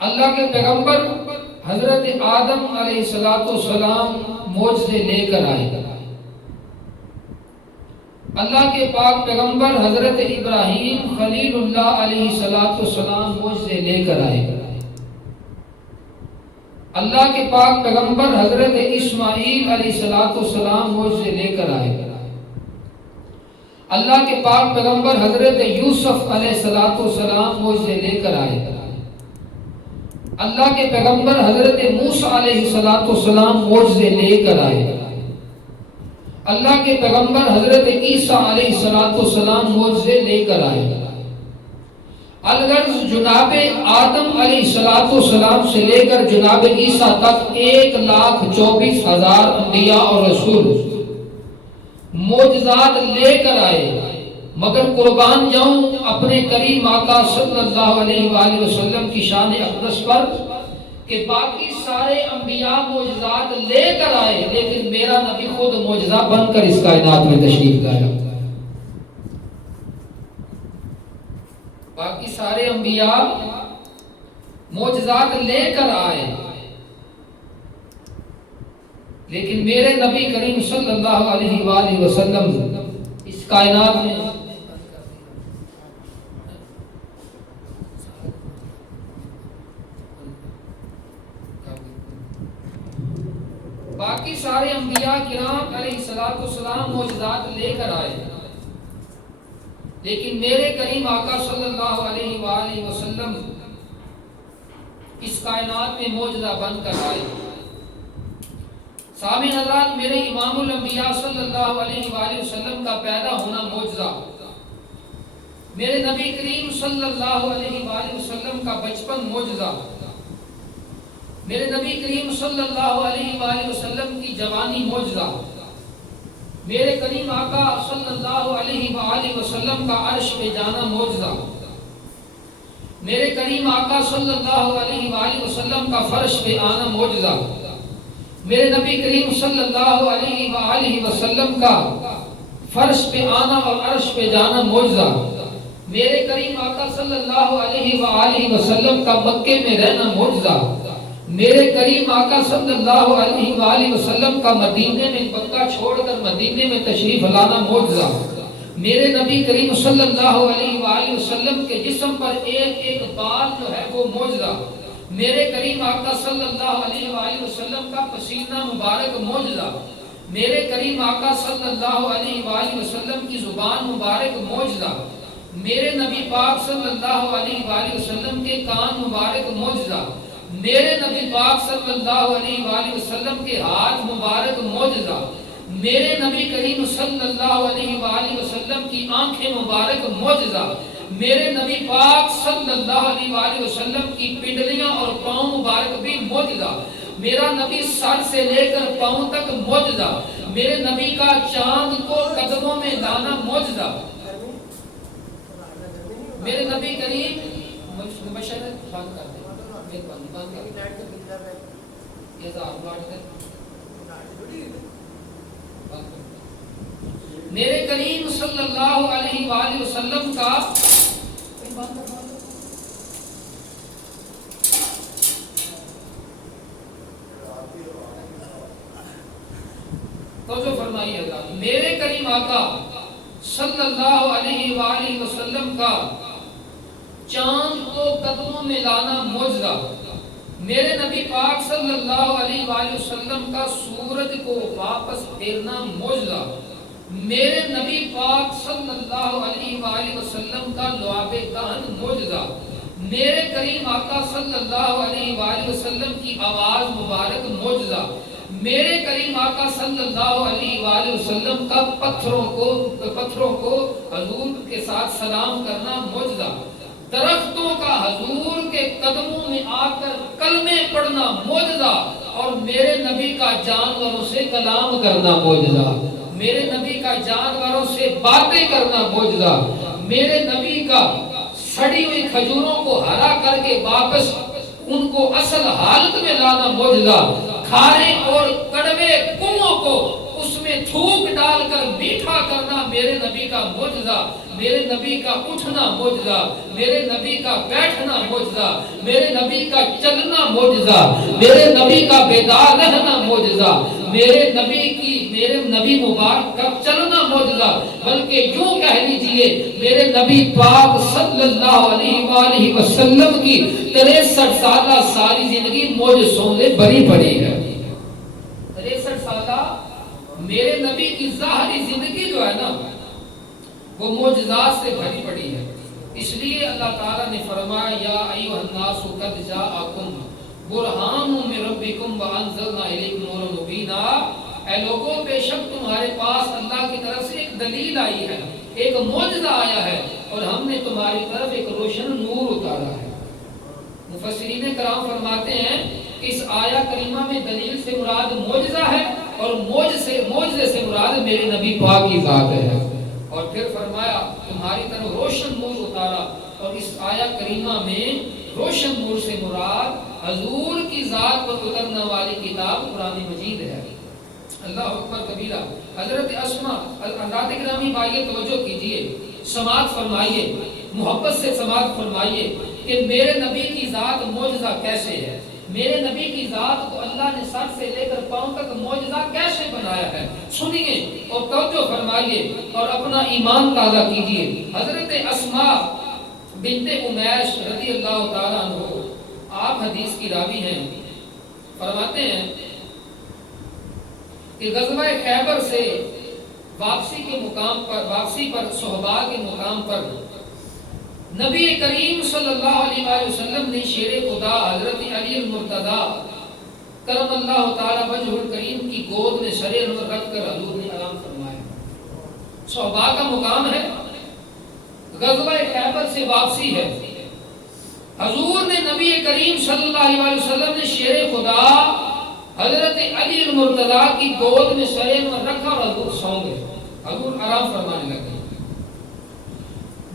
اللہ کے پیغمبر حضرت آدم علیہ السلام معجزے لے کر آئے، اللہ کے پاک پیغمبر حضرت ابراہیم خلیل اللہ علیہ السلام معجزے لے کر آئے، اللہ کے پاک پیغمبر حضرت اسماعیل علیہ السلام معجزے لے کر آئے، اللہ کے پاک پیغمبر حضرت یوسف علیہ السلام معجزے لے کر آئے، اللہ کے پیغمبر حضرت موسیٰ علیہ السلام معجزے لے کر آئے، اللہ کے پیغمبر حضرت عیسیٰ علیہ السلام معجزے لے کر آئے۔ الغرض جناب آدم علیہ السلام سے لے کر جناب عیسیٰ تک 1,24,000 انبیاء اور رسول معجزات لے کر آئے، مگر قربان جاؤں اپنے کریم آقا صلی اللہ علیہ وآلہ وسلم کی شان اقدس پر کہ باقی سارے انبیاء معجزات لے کر آئے، لیکن میرا نبی خود معجزہ بن کر اس کائنات میں تشریف لایا۔ باقی سارے انبیاء معجزات لے کر آئے، لیکن میرے نبی کریم صلی اللہ علیہ وآلہ وسلم اس کائنات میں باقی سارے انبیاء کرام علیہ السلام معجزات لے کر آئے، لیکن میرے کریم آقا صلی اللہ علیہ وآلہ وسلم اس کائنات میں معجزہ بن کر آئے۔ سامعین حضرات، میرے امام الانبیاء صلی اللہ علیہ وآلہ وسلم کا پیدا ہونا معجزہ، میرے نبی کریم صلی اللہ علیہ وآلہ وسلم کا بچپن معجزہ، میرے نبی کریم صلی اللہ علیہ وآلہ وسلم کی جوانی معجزہ، میرے کریم آقا صلی اللہ علیہ وآلہ وسلم کا عرش پہ جانا معجزہ، میرے کریم آقا صلی اللہ علیہ وآلہ وسلم کا فرش پہ آنا معجزہ، میرے نبی کریم صلی اللہ علیہ وآلہ وسلم کا فرش پہ آنا اور عرش پہ جانا معجزہ، میرے کریم آقا صلی اللہ علیہ وآلہ وسلم کا مکے میں رہنا معجزہ، میرے کریم آقا صلی اللہ علیہ وآلہ وسلم کا مدینے میں مکہ چھوڑ کر مدینے میں تشریف لانا معجزہ، میرے نبی کریم صلی اللہ علیہ وآلہ وسلم کے جسم پر ایک ایک بال جو ہے وہ معجزہ، میرے کریم آقا صلی اللہ علیہ وآلہ وسلم کا پسینہ مبارک معجزہ، میرے کریم آقا صلی اللہ علیہ وآلہ وسلم کی زبان مبارک معجزہ، میرے نبی پاک صلی اللہ علیہ وآلہ وسلم کے کان مبارک معجزہ، میرے نبی پاک صلی اللہ علیہ وآلہ وسلم کے ہاتھ مبارک معجزہ، میرے نبی کریم صلی اللہ علیہ وآلہ وسلم کی آنکھیں مبارک معجزہ، میرے نبی پاک صلی اللہ علیہ وآلہ وسلم کی پنڈلیاں اور پاؤں مبارک بھی معجزہ، میرا نبی سر سے لے کر پاؤں تک معجزہ، میرے نبی کا چاند کو قدموں میں لانا معجزہ، میرے نبی کریم مشرق بند کر دیں، میرے کریم صلی اللہ علیہ وآلہ وسلم کا توجہ فرمائیے گا، میرے کریم آقا صلی اللہ علیہ وآلہ وسلم کا چاند کو قدموں میں لانا معجزہ، میرے نبی پاک صلی اللہ علیہ وآلہ وسلم کا سورج کو واپس پھیرنا معجزہ، میرے نبی پاک صلی اللہ علیہ وآلہ وسلم کا لعاب دہن معجزہ، میرے کریم آقا صلی اللہ علیہ وآلہ وسلم کی آواز مبارک معجزہ، میرے کریم آقا صلی اللہ علیہ وآلہ وسلم کا پتھروں کو حضور کے ساتھ سلام کرنا معجزہ، درختوں کا حضور کے قدموں میں آ کر کلمے پڑھنا معجزہ، اور میرے نبی کا جانوروں سے کلام کرنا معجزہ، میرے نبی کا جانوروں سے باتیں کرنا معجزہ، میرے نبی کا سڑی ہوئی کھجوروں کو ہرا کر کے واپس ان کو اصل حالت میں لانا معجزہ، کھارے اور کڑوے کنووں کو اس میں تھوک ڈال کر میٹھا کرنا میرے نبی کا معجزہ، میرے نبی کا اٹھنا معجزہ، میرے نبی کا بیٹھنا معجزہ، میرے نبی کا چلنا معجزہ، میرے نبی کا بیدار رہنا معجزہ، میرے نبی مبارک کا چلنا معجزہ، بلکہ یوں کہہ لیجئے میرے نبی پاک صلی اللہ علیہ وآلہ وسلم کی 63 سالہ ساری زندگی معجزوں سے بھری پڑی ہے۔ 63 سالہ میرے نبی کی ظاہری زندگی جو ہے نا وہ معجزات سے بھری پڑی ہے۔ اس لیے اللہ تعالیٰ نے فرمایا یا ایھا الناس قد جاءکم برہان من ربکم وانزلنا الیکم نورا مبینا، اے لوگوں بے شک تمہارے پاس اللہ کی طرف سے ایک دلیل آئی ہے، ایک معجزہ آیا ہے، اور ہم نے تمہاری طرف ایک روشن نور اتارا ہے۔ مفسرین کرام فرماتے ہیں کہ اس آیہ کریمہ میں دلیل سے مراد معجزہ ہے، اور معجزے سے مراد میرے نبی پاک کی ذات ہے۔ اور پھر فرمایا تمہاری طرف روشن نور اتارا، اور اس آیہ کریمہ میں روشن نور سے مراد حضور کی ذات پر اترنے والی کتاب قرآن مجید ہے۔ اللہ اکبر کبیرہ۔ حضرت اسماء حضرات گرامی بھائیے توجہ کیجئے، سماعت فرمائیے، محبت سے سماعت فرمائیے کہ میرے نبی کی ذات معجزہ کیسے ہے، میرے نبی کی ذات کو اللہ نے سر سے لے کر پاؤں تک معجزہ کیسے بنایا ہے، سنیے اور توجہ فرمائیے اور اپنا ایمان تازہ کیجئے۔ حضرت اسماء بنت امیش رضی اللہ تعالیٰ عنہ آپ حدیث کی راوی ہیں، فرماتے ہیں کہ غزوہ خیبر سے واپسی پر صحباء کے مقام پر نبی کریم صلی اللہ علیہ وآلہ وسلم نے شیر خدا حضرت علی المرتضی کرم اللہ تعالی وجہ الکریم کی گود میں سر انور رکھ کر حضور نے آرام فرمایا۔ صحباء کا مقام ہے، غزوہ خیبر سے واپسی ہے، حضور نے نبی کریم صلی اللہ علیہ وآلہ وسلم نے شیر خدا حضرت علی المرتضی کی گود میں سر انور رکھا اور حضور سو گئے، حضور آرام فرمانے لگے۔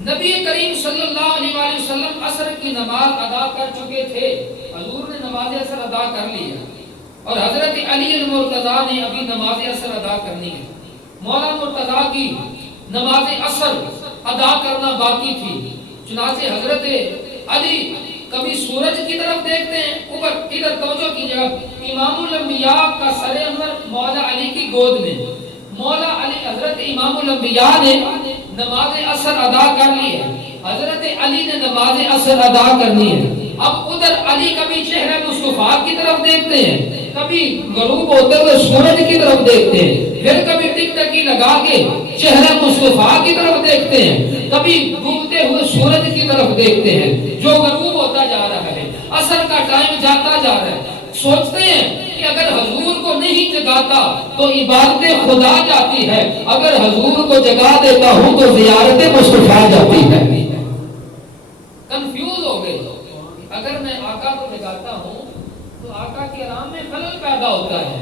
نبی کریم صلی اللہ علیہ وآلہ وسلم عصر کی نماز ادا کر چکے تھے، حضور نے نماز عصر ادا کر لیا، اور حضرت علی المرتضی نے ابھی نماز عصر ادا کرنی ہے۔ مولا مرتضی کی نماز عصر ادا کرنا باقی تھی، چنانچہ حضرت علی کبھی سورج کی طرف دیکھتے ہیں، اوپر ادھر توجہ کیجیے، امام الانبیاء کا سر انور مولا علی کی گود میں، مولا علی حضرت امام الانبیاء نے نماز عصر ادا کر لی ہے، حضرت علی نے نماز عصر ادا کرنی ہے۔ اب ادھر علی کبھی چہرہ مصطفیٰ کی طرف دیکھتے ہیں، کبھی غروب ہوتے ہوئے سورج کی طرف دیکھتے ہیں، پھر کبھی ٹک ٹکی لگا کے چہرہ مصطفیٰ کی طرف دیکھتے ہیں، کبھی ڈوبتے ہوئے سورج کی طرف دیکھتے ہیں جو غروب ہوتا جا رہا ہے، عصر کا ٹائم جاتا جا رہا ہے۔ سوچتے ہیں کہ اگر حضور کو نہیں جگاتا تو عبادت خدا جاتی ہے، اگر حضور کو جگا دیتا ہوں تو زیارت مصطفیٰ جاتی ہے۔ کنفیوز ہو گئے، اگر میں آقا کو جگاتا ہوں تو آقا کے آرام میں خلل پیدا ہوتا ہے،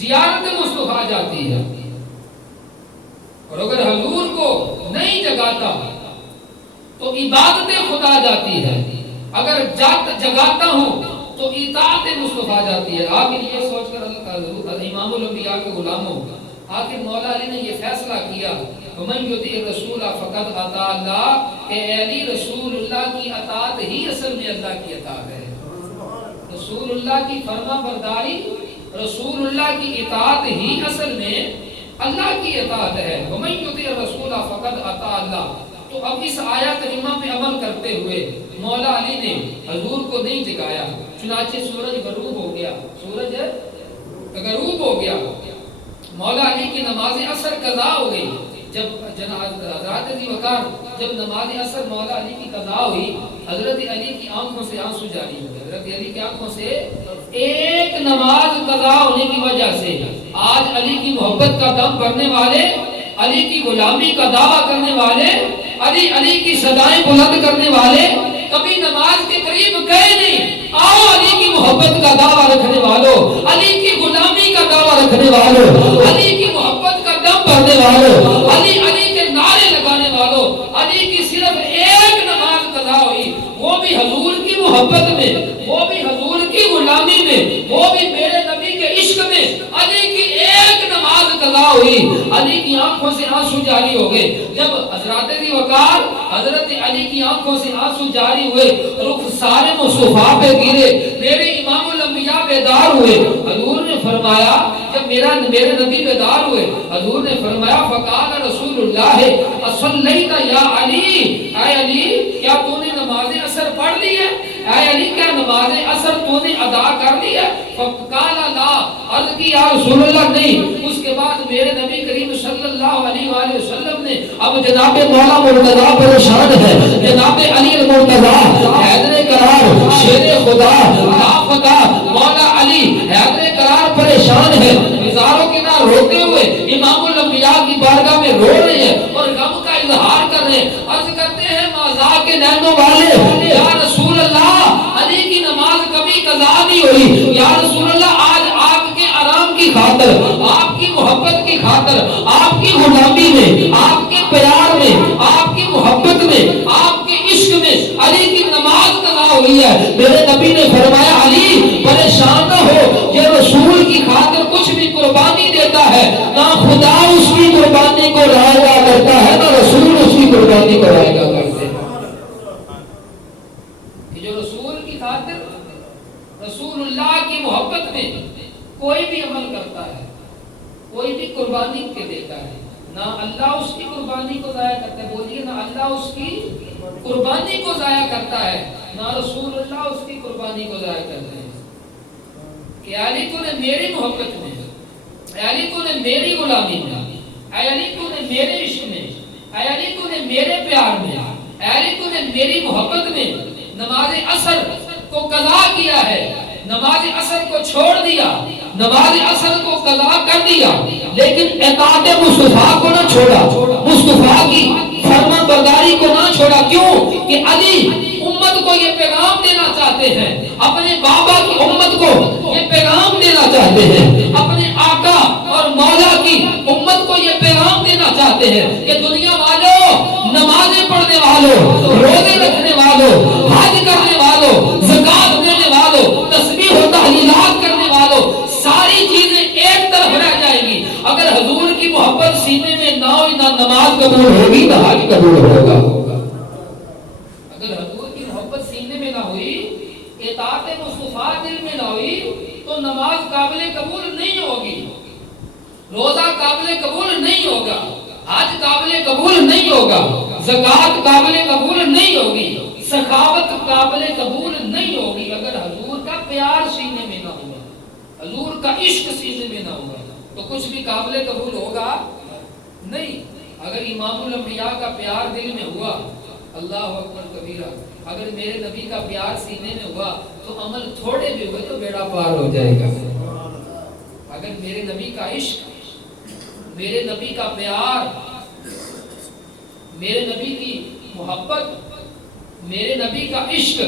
زیارت مصطفیٰ جاتی ہے، اور اگر حضور کو نہیں جگاتا تو عبادت خدا جاتی ہے، اگر جگاتا ہوں تو اطاعت مصطفیٰ جاتی ہے۔ آخر یہ سوچ کر امام الانبیاء کے غلاموں آخر مولا علی نے یہ فیصلہ کیا وَمَنْ يُطِعِ الرَّسُولَ فَقَدْ أَطَاعَ اللَّهَ، کہ علی رسول اللہ کی اطاعت ہی اصل میں اللہ کی اطاعت ہے۔ رسول اللہ کی فرما برداری، رسول اللہ کی اطاعت ہی اصل میں اللہ کی اطاعت ہے۔ وَمَنْ يُطِعِ الرَّسُولَ فَقَدْ أَطَاعَ اللَّهَ۔ تو اب اس آیہ کریمہ پہ عمل کرتے ہوئے مولا علی نے حضور کو نہیں جگایا، چنانچہ سورج غروب ہو گیا، سورج غروب ہو گیا، مولا علی کی نماز عصر قضا ہو گئی۔ جب حضرت ابی بکر جب نماز عصر مولا علی کی قضا ہوئی، حضرت علی کی آنکھوں سے آنسو جاری ہو گئے، حضرت علی کی آنکھوں سے ایک نماز قضا ہونے کی وجہ سے آج علی کی محبت کا دم بھرنے والے، علی کی غلامی کا دعویٰ کرنے والے، علی کی صدائیں بلند کرنے والے کبھی نماز کے قریب گئے نہیں۔ آؤ علی کی محبت کا دعویٰ رکھنے والوں، علی کی غلامی کا دعویٰ رکھنے والوں، علی کی محبت کا دم بھرنے والوں، علی کے نعرے لگانے والوں، علی کی صرف ایک نماز قضا ہوئی، وہ بھی حضور کی محبت میں، وہ بھی حضور کی غلامی میں، وہ بھی میرے نبی کے عشق میں، علی کی ایک نماز قضا ہوئی علی کی آنکھوں سے آنسو جاری ہو گئے. جب حضرت ذی وقار حضرت علی کی آنکھوں سے آنسو جاری ہوئے, رخ سالم و صفا پہ گرے, میرے امام الانبیاء بیدار ہوئے. حضور نے فرمایا, جب میرے نبی بیدار ہوئے, حضور نے فرمایا فقال رسول اللہ اصلیت یا علی, اے علی کیا تو نے نماز عصر پڑھ لی ہے؟ اے علی کیا نماز عصر تو نے ادا کر لی ہے؟ فقال لا, عرض کی یا رسول اللہ نہیں. اس کے بعد میرے نبی کریم صلی اللہ علیہ وآلہ وسلم نے, اب جناب مولا مرتضیٰ پریشان ہے, جناب علی المرتضیٰ حیدر قرار شیر خدا آفتا مولا علی حیدر قرار پریشان ہے, ہزاروں کے نہ روتے ہوئے امام الانبیاء کی بارگاہ میں رو رہے ہیں اور غم کا اظہار کر رہے ہیں. عرض کرتے ہیں مازا کے نینوں والے, یا رسول اللہ علی کی نماز کبھی قضا نہیں ہوئی. یا رسول اللہ آج آپ کے آرام کی خاطر, آپ کی محبت کی خاطر, آپ کی غلامی میں, آپ کے پیار میں, آپ کی محبت میں, آپ کے عشق میں علی کی نماز قضا ہوئی ہے. میرے نبی نے فرمایا علی پریشان نہ ہو, یہ رسول کی خاطر کچھ بھی قربانی دیتا ہے, نہ خدا اس کی قربانی کو رائگا کرتا ہے, نہ رسول اس کی قربانی کو رائگا کرتے ہیں. جو رسول کی خاطر رسول اللہ کی محبت میں کوئی بھی عمل کرتا ہے, کوئی بھی قربانی کے دیتا ہے, نہ اللہ اس کی قربانی کو ضائع کرتا ہے. بولیے نہ اللہ اس کی قربانی کو ضائع کرتا ہے, نہ رسول اللہ اس کی قربانی کو ضائع کرتے ہیں. کہ علی تو نے میری محبت میں, علی تو نے میری غلامی میں, علی تو نے میرے عشق میں, علی تو نے میرے پیار میں, علی تو نے میری محبت میں نماز عصر کو قضا کیا ہے, نماز عصر کو چھوڑ دیا, نماز عصر کو قضا کر دیا, لیکن اطاعت مصطفیٰ کو نہ چھوڑا, مصطفیٰ کی فرمان برداری کو نہ چھوڑا. کیوں کہ علی امت کو یہ پیغام دینا چاہتے ہیں, اپنے بابا کی امت کو یہ پیغام دینا چاہتے ہیں, اپنے آقا اور مولا کی امت کو یہ پیغام دینا چاہتے ہیں کہ دنیا والوں, نمازیں پڑھنے والوں, روزے رکھنے والوں, حج کرنے والوں, زکات دینے والوں, تسبیح و تحلیلات کرنے والوں, ساری چیزیں ایک طرف رہ جائیں گی. اگر حضور کی محبت سینے میں نہ ہوئی, نہ نماز قبول ہوگی نہ حج قبول ہوگا. اگر حضور کی محبت سینے میں نہ ہوئی, اطاعت مصطفیٰ دل میں نہ ہوئی, تو نماز قابل قبول نہیں ہوگی, روزہ قابل قبول نہیں ہوگا, حج قابل قبول نہیں ہوگا, زکات قابل قبول نہیں ہوگی, سخاوت قابل قبول نہیں ہوگی. اگر حضور کا پیار سینے میں نہ ہوا, حضور کا عشق سینے میں نہ ہوا, تو کچھ بھی قابل قبول ہوگا نہیں. اگر امام الانبیاء کا پیار دل میں ہوا, اللہ اکبر کبیرہ, اگر میرے نبی کا پیار سینے میں ہوا, تو عمل تھوڑے بھی ہوئے تو بیڑا پار ہو جائے گا. اگر میرے نبی کا عشق, میرے نبی کا پیار, میرے نبی کی محبت, میرے نبی کا عشق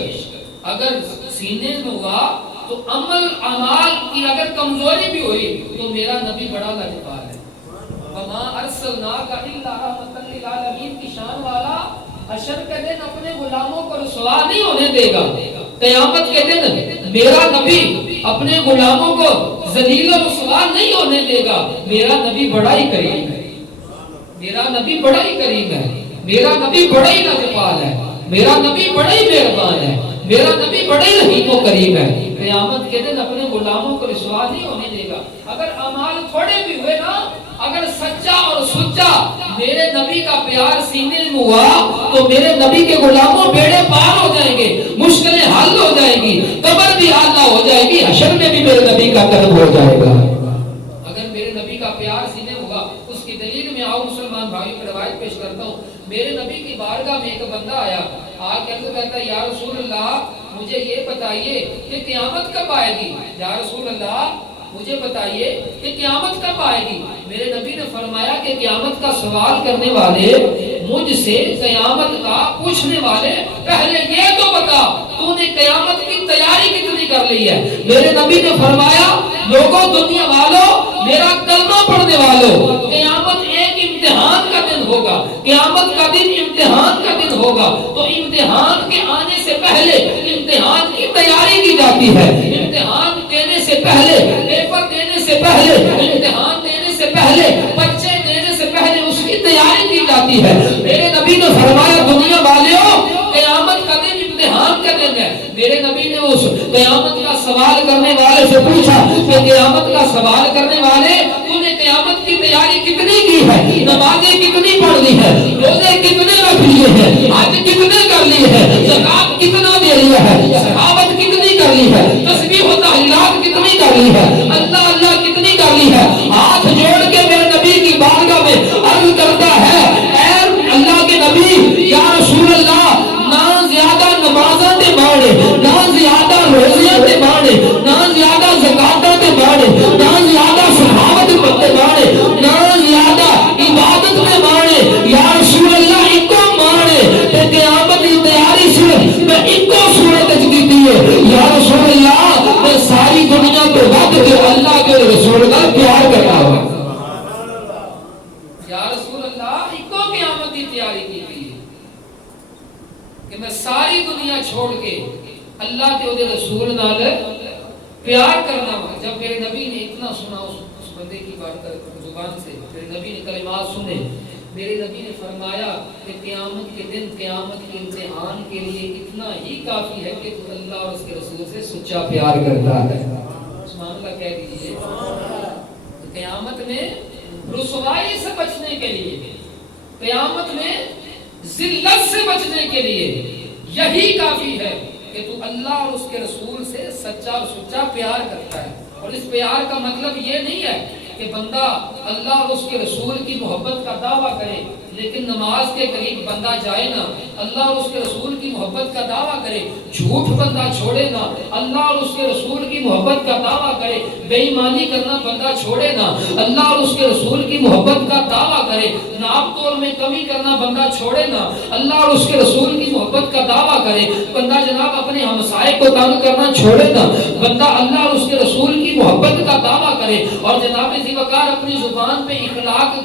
اگر سینے میں ہوا, تو عمل اعمال کی اگر کمزوری بھی ہوئی, تو میرا نبی بڑا لاجواب ہے. وما ارسلناک الا رحمۃ للعالمین کی شان والا حشر کے دن اپنے غلاموں کو رسوا نہیں ہونے دے گا. قیامت کے دن میرا نبی اپنے غلاموں کو ذلیل و رسوا نہیں ہونے دے گا. میرا نبی بڑا ہی کریم ہے, میرا نبی بڑا ہی کریم ہے, میرا نبی بڑا ہی لاجواب ہے, میرا نبی بڑا ہی مہربان ہے, میرا نبی بڑا ہی رحیم و کریم ہے. قیامت کے دن اپنے غلاموں کو رسوا نہیں ہونے دے گا. اگر اعمال تھوڑے بھی ہوئے نا, اگر سچا اور سچا میرے نبی کا پیار سینے میں ہوا, تو میرے نبی کے غلاموں بیڑے پار ہو جائیں گے, مشکلیں حل ہو جائیں گی, قبر بھی آنا ہو جائے گی, حشر میں بھی میرے نبی کا قدم ہو جائے گا. اگر میرے نبی کا پیار سینے میں ہوا, اس کی دلیل میں آؤ مسلمان بھائیوں کی روایت پیش کرتا ہوں. میرے نبی کی بارگاہ میں ایک بندہ آیا, آ کر کے کہتا ہے یا رسول اللہ مجھے یہ بتائیے کہ قیامت کب آئے گی. یا رسول اللہ مجھے بتائیے کہ قیامت کب آئے گی. میرے نبی نے فرمایا کہ قیامت کا سوال کرنے والے, مجھ سے قیامت کا پوچھنے والے, پہلے یہ تو بتا تو نے قیامت کی تیاری کتنی کر لی ہے. میرے نبی نے فرمایا لوگوں, دنیا والوں, میرا کلمہ پڑھنے والوں, قیامت ایک امتحان کا دن ہوگا, قیامت کا دن امتحان کا دن ہوگا. تو امتحان کے آنے سے پہلے امتحان کی تیاری کی جاتی ہے. امتحان دینے سے پہلے, پیپر دینے سے پہلے, امتحان دینے سے جاتی ہے. میرے نبی نے فرمایا دنیا والوں قیامت کا دن امتحان کا دن ہے. میرے نبی نے اس قیامت کا سوال کرنے والے سے پوچھا کہ قیامت کا سوال کرنے والے تو نے قیامت کی تیاری کتنی کی ہے, نمازیں کتنی پڑھ لی ہے, روزے کتنے رکھ لیے ہیں, حج کتنے کر لیے ہیں, زکات کتنا دے لیا ہے, سخاوت کتنی کر لی ہے, تسبیح و تحلیلات کتنی کر لی ہے, اللہ اللہ کتنی کر لی ہے. ہاتھ جوڑ کے میرے نبی کی بارگاہ میں عرض کرتا ہے اے اللہ کے نبی یا رسول اللہ, نہ زیادہ نمازاں تے باڑے, نہ زیادہ روزیاں تے باڑے, نہ زیادہ زکاتاں تے باڑے, نہ زیادہ سخاوت تے باڑے, نہ زیادہ عبادت تے باڑے. یا رسول اللہ اکو مانے تے قیامت کی تیاری صرف میں اکو صورت وچ دتی ہے. یا رسول اللہ میں ساری دنیا تو ود کے اللہ کے رسول کا پیار کرتا ہوں. یا رسول اللہ اکو قیامت کی تیاری کی کہ میں ساری دنیا چھوڑ کے اللہ کے دے رسول نال پیار کرنا ہوں. جب میرے نبی نے اتنا سنا اس بندے کی بات زبان سے, میرے نبی نے کلمات سنے, میرے نبی نے فرمایا کہ قیامت کے دن قیامت کے امتحان کے لیے اتنا ہی کافی ہے کہ تو اللہ اور اس کے رسول سے سچا پیار کرتا ہے. سبحان اللہ کہہ دیجیے. قیامت میں رسوائی سے بچنے کے لیے, قیامت میں ذلت سے بچنے کے لیے یہی کافی ہے کہ تو اللہ اور اس کے رسول سے سچا اور سچا پیار کرتا ہے. اور اس پیار کا مطلب یہ نہیں ہے کہ بندہ اللہ اور اس کے رسول کی محبت کا دعویٰ کرے لیکن نماز کے قریب بندہ جائے نہ, اللہ اور اس کے رسول کی محبت کا دعویٰ کرے جھوٹ بندہ چھوڑے نہ, اللہ اور اس کے رسول کی محبت کا دعویٰ کرے بے ایمانی کرنا بندہ چھوڑے نہ, اللہ اور اس کے رسول کی محبت کا دعویٰ کرے ناپ تول میں کمی کرنا بندہ چھوڑے نہ, اللہ اور اس کے رسول کی محبت کا دعویٰ کرے بندہ جناب اپنے ہمسائے کو تنگ کرنا چھوڑے نہ, بندہ اللہ اور اس کے رسول کی محبت کا دعویٰ کرے اور جناب ذی وقار اپنی زبان پہ اخلاق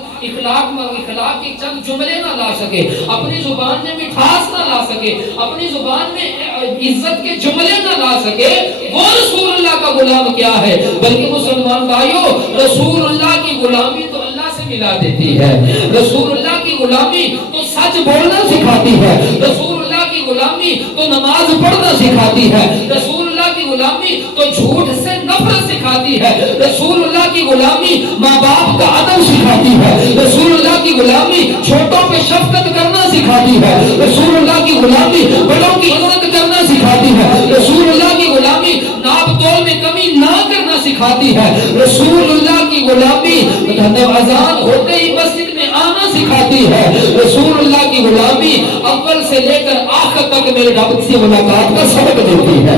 کے چند جملے نہ لا سکے, اپنی زبان میں مٹھاس نہ لا سکے, اپنی زبان میں عزت کے جملے نہ لا سکے, وہ رسول اللہ کا غلام کیا ہے. بلکہ مسلمان بھائیو رسول اللہ کی غلامی تو اللہ سے ملا دیتی ہے, رسول اللہ کی غلامی تو سچ بولنا سکھاتی ہے, رسول اللہ کی غلامی تو نماز پڑھنا سکھاتی ہے, رسول اللہ کی غلامی تو جھوٹ سے نفرت سکھاتی ہے, رسول اللہ کی غلامی ماں باپ کا ادب سکھاتی ہے, رسول اللہ کی غلامی چھوٹوں پہ شفقت کرنا سکھاتی ہے, رسول اللہ کی غلامی بڑوں کی عزت کرنا سکھاتی ہے, رسول اللہ کی غلامی ناپ تول میں کمی نہ کرنا سکھاتی ہے, رسول اللہ کی غلامی اذان ہوتے ہی مسجد میں آنا سکھاتی ہے, رسول اللہ کی غلامی اول سے لے کر آخر تک میرے رب سے ملاقات کا سبق دیتی ہے.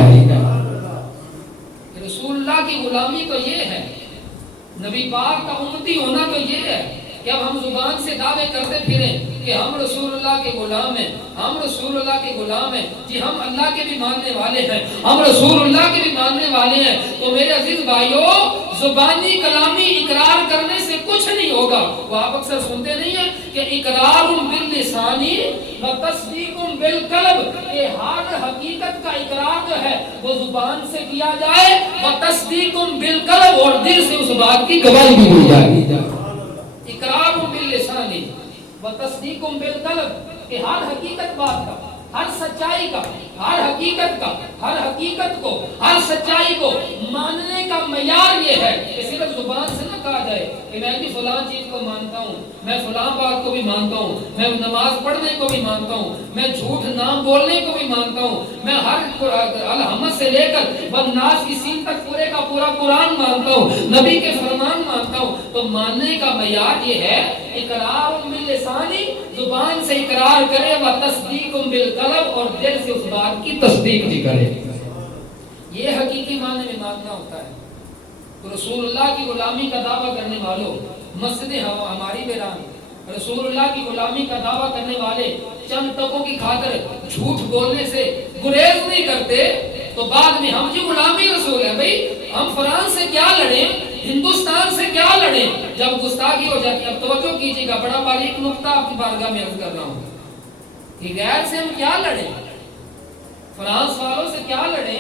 رسول اللہ کی غلامی تو یہ ہے, نبی پاک کا امتی ہونا تو یہ ہے کہ اب ہم زبان سے دعوے کرتے پھریں کہ ہم رسول اللہ کے غلام ہیں, ہم رسول اللہ کے غلام ہیں, جی ہم اللہ کے بھی ماننے والے ہیں, ہم رسول اللہ کے بھی ماننے والے ہیں. تو میرے عزیز بھائیو زبانی کلامی اقرار کرنے سے کچھ نہیں ہوگا. وہ آپ اکثر سنتے نہیں ہیں کہ اقرار باللسانی و تصدیق بالقلب, کہ ہر حقیقت کا اقرار جو ہے وہ زبان سے کیا جائے و تصدیق بالقلب, اور دل سے اس بات کی گواہی بھی دی جائے. اقرار باللسانی و تصدیق بالقلب, کہ ہر حقیقت بات کا, ہر سچائی کا, ہر حقیقت کا, ہر حقیقت کو, ہر سچائی کو ماننے کا معیار یہ ہے کہ صرف زبان سے نہ کہا جائے کہ میں بھی فلاں چیز کو مانتا ہوں, میں فلاں بات کو بھی مانتا ہوں, میں نماز پڑھنے کو بھی مانتا ہوں, میں جھوٹ نام بولنے کو بھی مانتا ہوں, میں ہر الحمد سے لے کر والناس کی سین تک پورے کا پورا قرآن مانتا ہوں, نبی کے فرمان مانتا ہوں. تو ماننے کا معیار یہ ہے اقرار باللسانی, زبان سے اقرار کرے و تصدیق بالقلب, اور دل سے اس بات کی تصدیق بھی کرے. یہ حقیقی معنی میں ماننا ہوتا ہے. تو رسول اللہ کی غلامی کا دعویٰ کرنے والوں, مسجد ہماری ویران, رسول اللہ کی غلامی کا دعویٰ کرنے والے چند ٹکوں کی خاطر جھوٹ بولنے سے گریز نہیں کرتے, تو بعد میں ہم جی غلامی رسول ہے, بھئی ہم فرانس سے کیا لڑیں, ہندوستان سے کیا لڑیں, جب گستاخی ہو جاتی ہے. اب توجہ کیجیے گا, بڑا باریک نقطہ آپ کی بارگاہ میں عرض کر رہا ہوں کہ غیر سے ہم کیا لڑیں, فرانس والوں سے کیا لڑیں,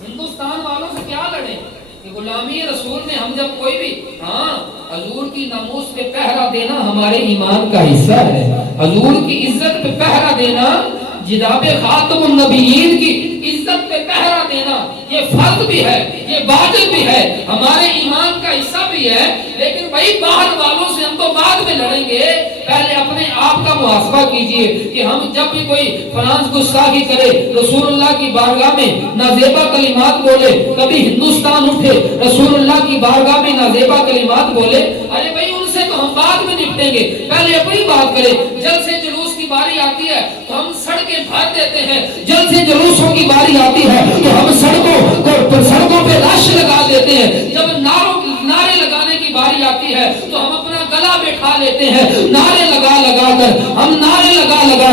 ہندوستان والوں سے کیا لڑیں, کہ غلامی رسول میں ہم جب کوئی بھی, ہاں حضور کی ناموس پہ پہرا دینا ہمارے ایمان کا حصہ ہے. حضور کی عزت پہ پہرا دینا، جناب خاتم النبیین کی عزت پہ پہرا دینا، یہ فرض بھی ہے، یہ واجب بھی ہے، ہمارے ایمان کا حصہ بھی ہے. لیکن بھائی باہر والوں سے ہم تو بعد میں لڑیں گے، پہلے اپنے آپ کا محاسبہ کیجئے کہ ہم جب بھی کوئی فرانس گستاخی کرے، رسول اللہ کی بارگاہ میں نازیبا کلمات بولے، کبھی ہندوستان اٹھے رسول اللہ کی بارگاہ میں نازیبا کلمات بولے، ارے بھائی ان سے تو ہم بعد میں نپٹیں گے، پہلے اپنی بات کریں. جلد سے جلوس کی باری آتی ہے تو ہم سڑکیں بھر دیتے ہیں، جلد سے جلوسوں کی باری آتی ہے تو ہم سڑکوں پہ رش لگا دیتے ہیں. جب نعرے لگانے کی باری آتی ہے تو ہم اپنا گلا بٹھا لیتے ہیں، نعرے لگا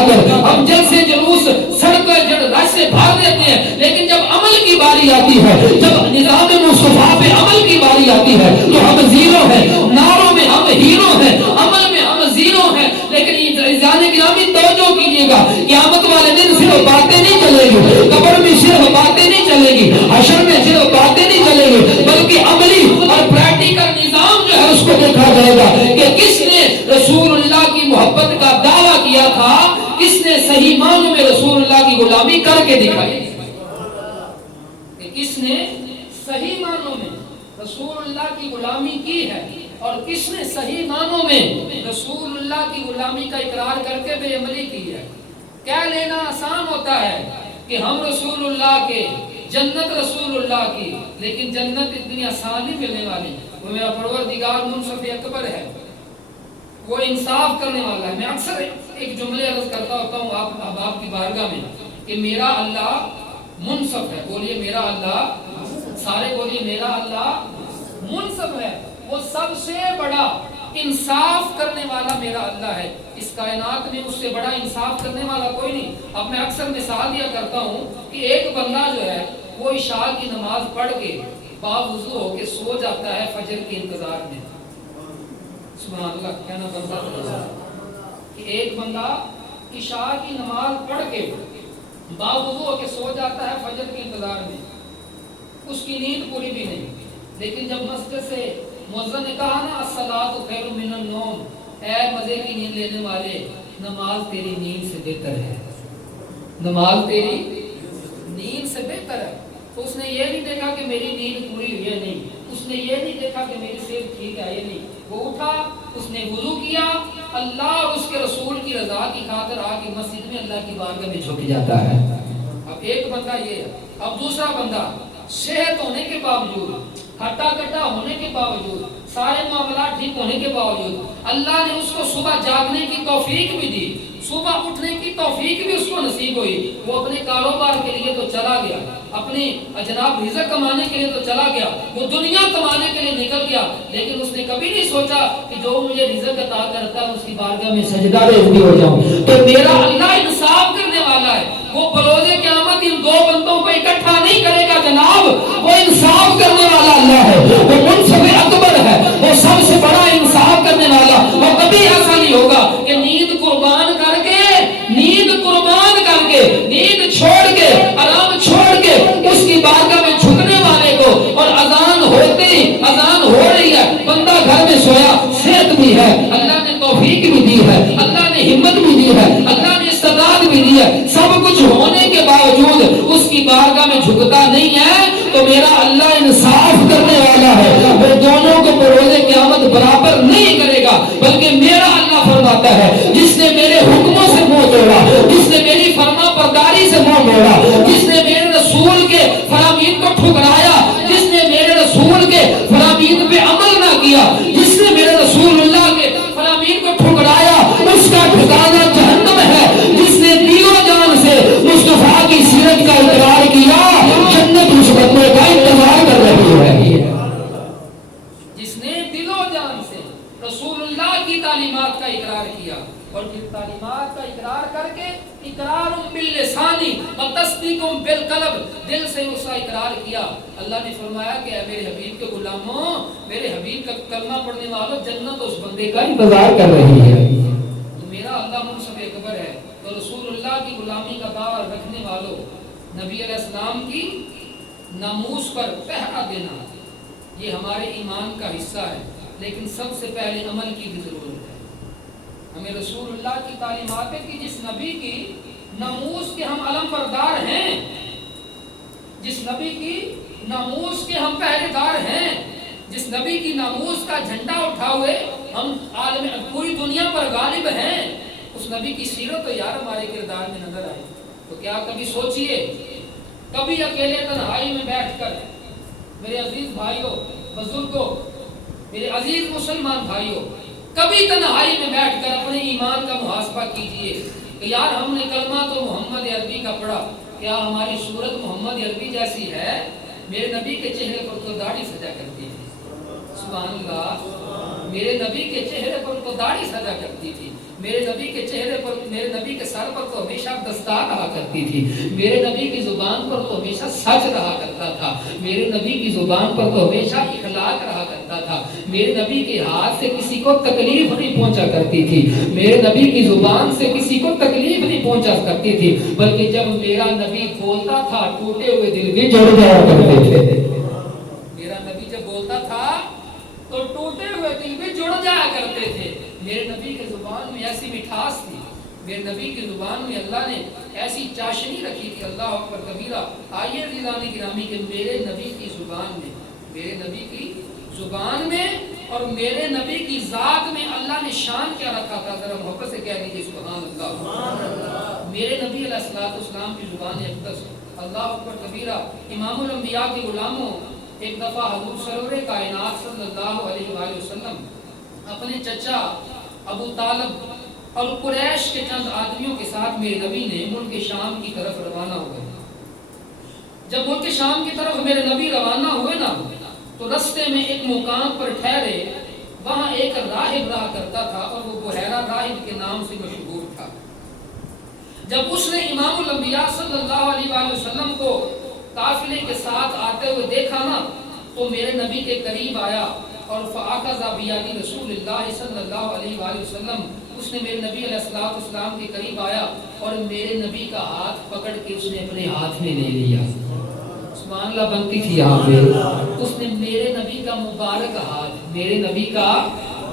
کر ہم جلد سے جلوس سڑکوں رش سے بھر دیتے ہیں. لیکن جب عمل کی باری آتی ہے، جب نظام مصطفیٰ پہ عمل کی باری آتی ہے تو ہم زیرو ہیں. نعروں میں ہم ہیرو ہیں، عمل میں ہم زیرو ہیں. لیکن جانے گرامی توجہ کیجیے گا، قیامت والے دن صرف باتیں نہیں چلے گی، قبر میں صرف باتیں نہیں چلے گی، حشر میں صرف باتیں نہیں چلے گی، بلکہ عملی اور پریکٹیکل نظام جو ہے اس کو دیکھا جائے گا کہ کس نے رسول اللہ کی محبت کا دعویٰ کیا تھا، کس نے صحیح معنوں میں رسول اللہ کی غلامی کر کے دکھائی، کہ کس نے صحیح معنوں میں رسول اللہ کی غلامی کی ہے اور کس نے صحیح معنوں میں رسول اللہ کی غلامی کا اقرار کر کے بے عملی کی ہے. کہہ لینا آسان ہوتا ہے کہ ہم رسول اللہ کے، جنت رسول اللہ کی، لیکن جنت اتنی آسان نہیں ملنے والی. وہ میرا پروردگار منصف اکبر ہے، وہ انصاف کرنے والا ہے. میں اکثر ایک جملے عرض کرتا ہوتا ہوں آپ کی بارگاہ میں کہ میرا اللہ منصف ہے. بولیے میرا اللہ، سارے بولیے میرا اللہ منصف ہے. وہ سب سے بڑا انصاف کرنے والا میرا اللہ ہے. اس کائنات میں اس سے بڑا انصاف کرنے والا کوئی نہیں. اب میں اکثر مثال دیا کرتا ہوں کہ ایک بندہ جو ہے وہ عشاء کی نماز پڑھ کے باوضو ہو کے سو جاتا ہے فجر کے انتظار میں. سبحان اللہ کہنا بنتا ہے کہ ایک بندہ عشاء کی نماز پڑھ کے باوضو ہو کے سو جاتا ہے فجر کے انتظار میں، اس کی نیند پوری بھی نہیں. لیکن جب مسجد سے مؤذن نے کہا نا الصلاۃ خیر من النوم، اے مزے کی نیند لینے والے، نماز تیری نیند سے بہتر ہے، نماز تیری نیند سے بہتر ہے. تو اس نے یہ نہیں دیکھا کہ میری نیند پوری ہوئی ہے، نہیں. اس نے یہ نہیں دیکھا کہ میری صحت ٹھیک ہے، یہ نہیں. وہ اٹھا، اس نے وضو کیا، اللہ اور اس کے رسول کی رضا کی خاطر آ کے مسجد میں اللہ کی بارگاہ میں جھک جاتا ہے. اب ایک بندہ یہ ہے. اب دوسرا بندہ صحت ہونے کے باوجود، ہٹا کٹا ہونے کے باوجود، سارے معاملات ٹھیک ہونے کے باوجود اللہ نے اس کو صبح جاگنے کی توفیق بھی دی، صبح اٹھنے کی توفیق بھی اس کو نصیب ہوئی. وہ اپنے کاروبار کے لیے تو چلا گیا، اپنی جناب رزق کمانے کے لیے تو چلا گیا، وہ دنیا کمانے کے لیے نکل گیا. لیکن اس نے کبھی نہیں سوچا کہ جو مجھے رزق عطا کرتا ہے اس کی بارگاہ میں سجدہ ریزی ہو جاؤں. تو میرا اللہ انصاف کرنے والا ہے. وہ بروز قیامت ان دو بندوں کو اکٹھا نہیں کرے گا جناب. وہ انصاف کرنے والا اللہ ہے، وہ منصف اکبر ہے، وہ سب سے بڑا انصاف کرنے والا. وہ کبھی ایسا نہیں ہوگا کہ نیند قربان کر کے، نیند چھوڑ کے، آرام چھوڑ کے اس کی بارگاہ میں جھکنے والے کو، اور اذان ہو رہی ہے، بندہ گھر میں سویا، صحت بھی ہے، اللہ نے توفیق بھی دی ہے، اللہ نے ہمت بھی دی ہے، اللہ نے استعداد بھی دی ہے، سب کچھ ہونے کے باوجود اس کی بارگاہ میں جھکتا نہیں ہے. تو میرا اللہ انصاف کرنے والا ہے. وہ دونوں کو بروز قیامت برابر نہیں کرے گا، بلکہ میرا اللہ فرماتا ہے جس نے میرے حکموں سے منہ توڑا، جس نے میری فرما برداری سے منہ موڑا، جس نے میرے رسول کے فرامین کو ٹھکرایا، جس نے میرے رسول کے فرامین پہ عمل نہ کیا، جس نے میرے رسول اللہ کے فرامین کو ٹھکرایا، اس کا ٹھکانہ جہنم ہے. جس نے دل و جان سے مصطفیٰ کی سیرت کا اقرار کیا، جنت اس بندے کا انتظار کر رہی ہے. جس نے دل و جان سے رسول اللہ کی تعلیمات کا اقرار کیا، اور پھر تعلیمات کا اقرار کر کے اقرار باللسانی و تصدیق بالقلب، دل سے اس کا اقرار کیا. اللہ نے فرمایا کہ اے میرے حبیب کے غلاموں، میرے حبیب کا کلمہ پڑھنے والوں، جنت اس بندے کا انتظار کر رہی ہے. تو میرا اللہ منصف اکبر ہے. تو رسول اللہ کی غلامی کا دعویٰ رکھنے والوں، نبی علیہ السلام کی ناموس پر پہرا دینا، یہ ہمارے ایمان کا حصہ ہے. لیکن سب سے پہلے عمل کی بھی ضرورت ہے. ہمیں رسول اللہ کی تعلیمات ہے کہ جس نبی کی ناموس کے ہم علم بردار ہیں، جس نبی کی ناموس کے ہم پہرے دار ہیں، جس نبی کی ناموس کا جھنڈا اٹھا ہوئے ہم عالم پوری دنیا پر غالب ہیں، اس نبی کی سیرت تو یار ہمارے کردار میں نظر آئے. تو کیا کبھی سوچئے، کبھی اکیلے تنہائی میں بیٹھ کر میرے عزیز بھائیوں بزرگوں، میرے عزیز مسلمان بھائیوں، کبھی تنہائی میں بیٹھ کر اپنے ایمان کا محاسبہ کیجئے کہ یار ہم نے کلمہ تو محمد عربی کا پڑھا، کیا ہماری صورت محمد عربی جیسی ہے؟ میرے نبی کے چہرے پر تو داڑھی سجا کرتی تھی، سبحان اللہ، میرے نبی کے چہرے پر تو داڑھی سجا کرتی تھی، میرے نبی کے چہرے پر، میرے نبی کے سر پر تو ہمیشہ دستار رہا کرتی تھی، میرے نبی کی زبان پر تو ہمیشہ سچ رہا کرتا تھا، میرے نبی کی زبان پر تو ہمیشہ اخلاق رہا کرتا تھا، میرے نبی کے ہاتھ سے کسی کو تکلیف نہیں پہنچا کرتی تھی، میرے نبی کی زبان سے کسی کو تکلیف نہیں پہنچا کرتی تھی، بلکہ جب میرا نبی بولتا تھا ٹوٹے ہوئے دل بھی جڑ جایا کرتے تھے. میرا نبی جب بولتا تھا تو ٹوٹے ہوئے دل بھی جڑ جایا کرتے تھے. میرے نبی کے زبان میں ایسی مٹھاس تھی، میرے نبی کی زبان میں اللہ نے ایسی چاشنی رکھی تھی. اللہ اکبر کبیرہ. آئیے عزیزان گرامی کہ میرے نبی کی زبان میں، میرے نبی کی زبان میں اور میرے نبی کی ذات میں اللہ نے شان کیا رکھا تھا، ذرا محبت سے کہہ دیجیے سبحان اللہ. میرے نبی علیہ الصلوۃ والسلام کی زبان اقدس. اللہ اکبر کبیرہ. امام الانبیاء کے غلاموں، ایک دفعہ حضور سرور کائنات صلی اللہ علیہ وآلہ وسلم اپنے چچا ابو طالب اور قریش کے چند آدمیوں کے ساتھ میرے نبی نے ملک شام کی طرف روانہ ہوئے. جب ملک شام کی طرف میرے نبی روانہ ہوئے نا تو رستے میں ایک مقام پر ٹھہرے. وہاں ایک راہب رہا کرتا تھا اور وہ بحیرہ راہب کے نام سے مشہور تھا. جب اس نے امام الانبیاء صلی اللہ علیہ وآلہ وسلم کو قافلے کے ساتھ آتے ہوئے دیکھا نا تو میرے نبی کے قریب آیا اور فَأَخَذَ بِيَدِ رسول اللہ صلی اللہ علیہ وآلہ وسلم، اس نے میرے نبی علیہ الصلوۃ والسلام کے قریب آیا اور میرے نبی کا ہاتھ پکڑ کے اس نے اپنے ہاتھ میں لے لیا. سبحان اللہ بنتی تھی یہاں پہ. اس نے میرے نبی کا مبارک ہاتھ، میرے نبی کا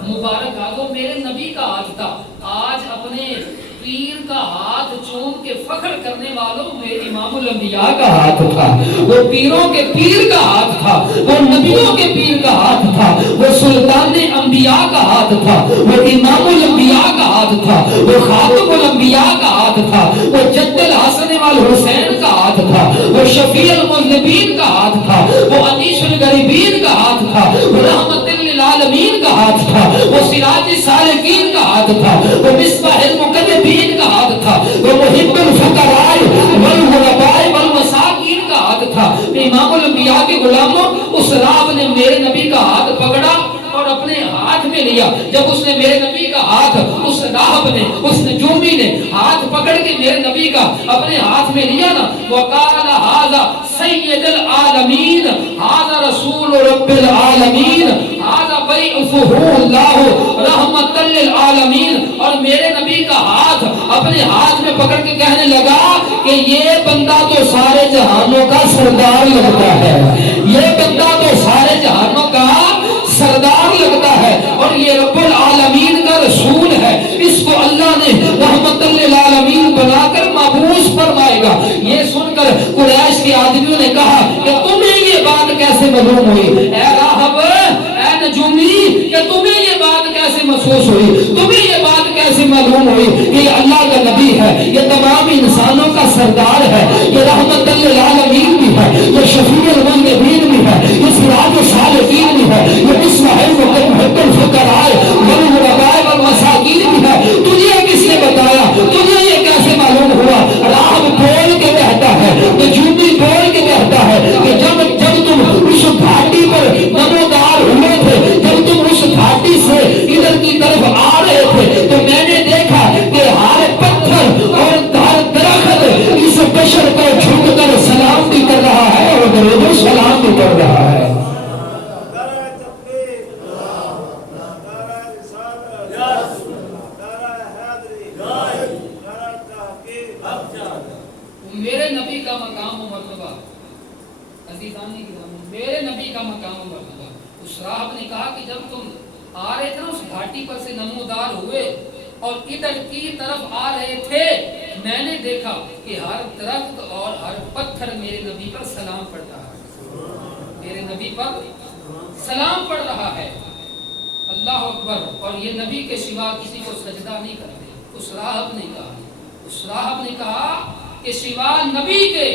مبارک ہاتھ، وہ میرے نبی کا ہاتھ تھا. آج اپنے پیر کا ہاتھ چوم کے فخر کرنے والوں میں امام الانبیاء کا ہاتھ تھا. وہ پیروں کے پیر کا ہاتھ تھا، وہ نبیوں کے پیر کا ہاتھ تھا، وہ سلطان انبیاء کا ہاتھ تھا، وہ امام الانبیاء کا ہاتھ تھا، وہ خاتم الانبیاء کا ہاتھ تھا، وہ جد الحسن والحسین کا ہاتھ تھا، وہ شفیع المذنبین کا ہاتھ تھا، وہ انیس الغریبین کا ہاتھ تھا، وہ رحمت للعالمین کا ہاتھ تھا، وہ سراج السالکین کا ہاتھ تھا، وہ مصباح المقربین کا ہاتھ تھا، وہ محب الفقراء والغرباء والمساکین کا ہاتھ تھا. امام الانبیاء کے غلاموں، اس راہ نے میرے نبی کا ہاتھ پکڑا اور اپنے ہاتھ میں لیا. جب اس نے میرے نبی کا ہاتھ، اس راہب نے، اس نجومی نے ہاتھ پکڑ کے میرے نبی کا اپنے ہاتھ میں لیا نا، وقال ھذا سید العالمین، ھذا رسول رب العالمین، ھذا بیعثہ اللہ رحمۃ للعالمین. اور میرے نبی کا ہاتھ اپنے ہاتھ میں پکڑ کے کہنے لگا کہ یہ بندہ تو سارے جہانوں کا سردار لگتا ہے، یہ بندہ تو سارے جہانوں کا سردار لگتا ہے اور یہ رب العالمین کا رسول ہے. اس کو اللہ نے رحمت للعالمین بنا کر مبعوث فرمائے گا. یہ سن کر قریش کے آدمیوں نے کہا کہ تمہیں یہ بات کیسے معلوم ہوئی؟ اے راہب، اے نجومی، کہ تمہیں یہ بات کیسے محسوس ہوئی؟ تمہیں یہ بات کیسے معلوم ہوئی کہ یہ اللہ کا نبی ہے، یہ تمام انسانوں کا سردار ہے، یہ رحمت للعالمین بھی ہے، یہ شفیع المذنبین بھی ہے، یہ سراج السالکین بھی ہے، یہ مصباح الفقراء والغرباء والمساکین بھی ہے. تجھے کس نے بتایا؟ تجھے یہ کیسے معلوم ہوا؟ راہب بول کے کہتا ہے، نجومی بول کے کہتا ہے کہ جب تم اس گھاٹی پر نمودار ہوئے تھے، جب تم اس گھاٹی سے ادھر کی طرف آ رہے تھے تو میں نے دیکھا کہ ہر پتھر اور ہر درخت اس بشر کو جھک کر سلام بھی کر رہا ہے اور درود و سلام بھی کر رہا ہے. میرے نبی کا مقام و مرتبہ، عزیزانی کی میرے نبی کا مقام و مرتبہ. اس راہب نے کہا کہ جب تم آ رہے تھے نا اس گھاٹی پر سے نمودار ہوئے اور ادھر کی طرف آ رہے تھے، میں نے دیکھا کہ ہر درخت اور ہر پتھر میرے نبی پر سلام پڑھ رہا ہے، میرے نبی پر سلام پڑھ رہا ہے۔ اللہ اکبر۔ اور یہ نبی کے سوا کسی کو سجدہ نہیں کرتے۔ اس راہب نے کہا، اس راہب نے کہا کہ سوا نبی کے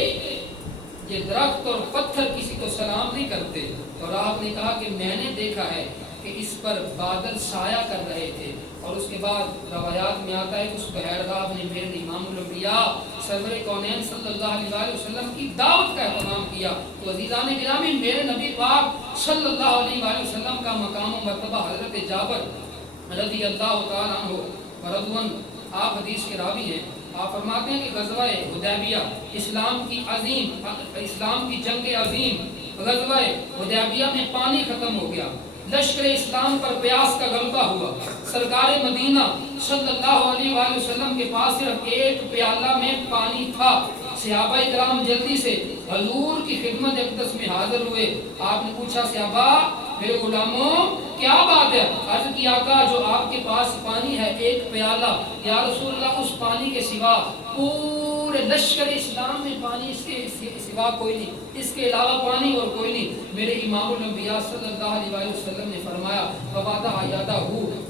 یہ درخت اور پتھر کسی کو سلام نہیں کرتے۔ اور راہب نے کہا کہ میں نے دیکھا ہے کہ اس پر بادل سایہ کر رہے تھے، اور اس کے بعد روایات میں آتا ہے کہ اس بحیرگاہ نے میرے امام الانبیاء سرور کونین صلی اللہ علیہ وسلم کی دعوت کا اہتمام کیا۔ تو عزیزان گرامی، میرے نبی پاک صلی اللہ علیہ وسلم کا مقام و مرتبہ حضرت جابر رضی اللہ تعالیٰ عنہ ورضوان، آپ حدیث کے راوی ہیں، آپ فرماتے ہیں کہ غزوہ حدیبیہ اسلام کی جنگ عظیم غزوہ حدیبیہ میں پانی ختم ہو گیا، لشکر اسلام پر پیاس کا غلبہ ہوا، سرکار مدینہ صلی اللہ علیہ وآلہ وسلم کے پاس صرف ایک پیالہ میں پانی تھا۔ صحابہ کرام جلدی سے حضور کی خدمت اقدس میں حاضر ہوئے۔ آپ نے پوچھا، صحابہ میرے غلاموں کیا بات ہے؟ عرض کی، آقا جو آپ کے پاس پانی ہے ایک پیالہ، یا رسول اللہ اس پانی کے سوا پورے لشکر اسلام میں پانی اس کے سوا کوئی نہیں، اس کے علاوہ پانی اور کوئی نہیں۔ میرے امام الانبیاء صلی اللہ علیہ وسلم نے فرمایا، فوادہ یادہ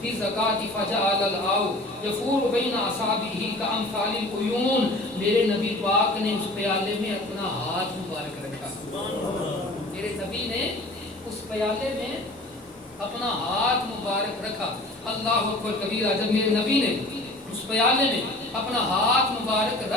فی زکاۃ فجعل الآؤ یفور بین اصابعہ کامثال العیون۔ میرے نبی پاک نے اس پیالے میں اپنا ہاتھ مبارک رکھا، میرے نبی نے اس پیالے میں اپنا ہاتھ مبارک رکھا۔ اللہ اکبر کبیرہ۔ جب میرے نبی نے اس پیالے میں اپنا ہاتھ مبارک رکھا